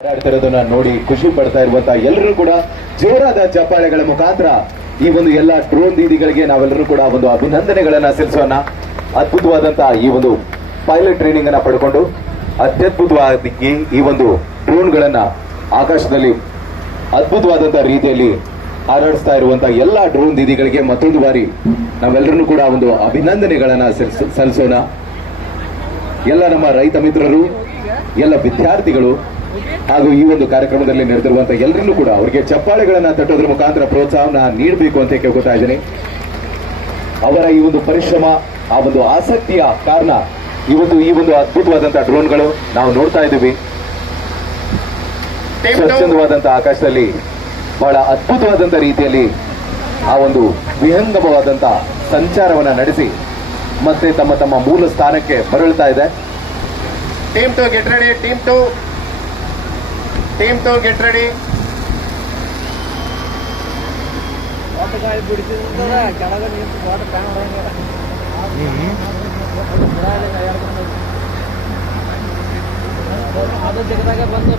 ಆಡ್ತಿರೋದನ್ನ ನೋಡಿ ಖುಷಿ ಪಡ್ತಾ ಇರುವಂತ ಎಲ್ಲರೂ ಕೂಡ ಜೋರಾದ ಚಪ್ಪಾಳೆಗಳ ಮುಖಾಂತರ ಈ ಒಂದು ಎಲ್ಲ ಡ್ರೋನ್ ದೀದಿಗಳಿಗೆ ನಾವೆಲ್ಲರೂ ಕೂಡ ಒಂದು ಅಭಿನಂದನೆಗಳನ್ನ ಸಲ್ಲಿಸೋಣ. ಅದ್ಭುತವಾದಂತಹ ಈ ಒಂದು ಪೈಲಟ್ ಟ್ರೈನಿಂಗ್ ಅನ್ನ ಪಡ್ಕೊಂಡು ಅತ್ಯದ್ಭುತವಾಗಿ ಈ ಒಂದು ಡ್ರೋನ್ ಗಳನ್ನ ಆಕಾಶದಲ್ಲಿ ಅದ್ಭುತವಾದಂತಹ ರೀತಿಯಲ್ಲಿ ಹಾರಾಡಿಸ್ತಾ ಇರುವಂತಹ ಎಲ್ಲಾ ಡ್ರೋನ್ ದೀದಿಗಳಿಗೆ ಮತ್ತೊಂದು ಬಾರಿ ನಾವೆಲ್ಲರೂ ಕೂಡ ಒಂದು ಅಭಿನಂದನೆಗಳನ್ನ ಸಲ್ಲಿಸೋಣ. ಎಲ್ಲ ನಮ್ಮ ರೈತ ಮಿತ್ರರು, ಎಲ್ಲ ವಿದ್ಯಾರ್ಥಿಗಳು ಹಾಗೂ ಈ ಒಂದು ಕಾರ್ಯಕ್ರಮದಲ್ಲಿ ನೆರೆದಿರುವಂತಹ ಎಲ್ಲರನ್ನೂ ಕೂಡ ಅವರಿಗೆ ಚಪ್ಪಾಳೆಗಳನ್ನ ತಟ್ಟೋದ್ರ ಮುಖಾಂತರ ಪ್ರೋತ್ಸಾಹನ ನೀಡಬೇಕು ಅಂತ ಕೇಳ್ಕೊತಾ ಇದ್ದೀನಿ. ಅವರ ಈ ಒಂದು ಪರಿಶ್ರಮ, ಆ ಒಂದು ಆಸಕ್ತಿಯ ಕಾರಣ ಇವತ್ತು ಈ ಒಂದು ಅದ್ಭುತವಾದಂತಹ ಡ್ರೋನ್ಗಳು ನಾವು ನೋಡ್ತಾ ಇದ್ದೀವಿ. ಸ್ವಚ್ಛಂದವಾದಂತಹ ಆಕಾಶದಲ್ಲಿ ಬಹಳ ಅದ್ಭುತವಾದಂತಹ ರೀತಿಯಲ್ಲಿ ಆ ಒಂದು ವಿಹಂಗಮವಾದಂತಹ ಸಂಚಾರವನ್ನ ನಡೆಸಿ ಮತ್ತೆ ತಮ್ಮ ತಮ್ಮ ಮೂಲ ಸ್ಥಾನಕ್ಕೆ ಮರಳುತ್ತಾ ಇದೆ. Team 2 get ready. Team 2 get ready. ಅದು ಜಗದಾಗ ಬಂದು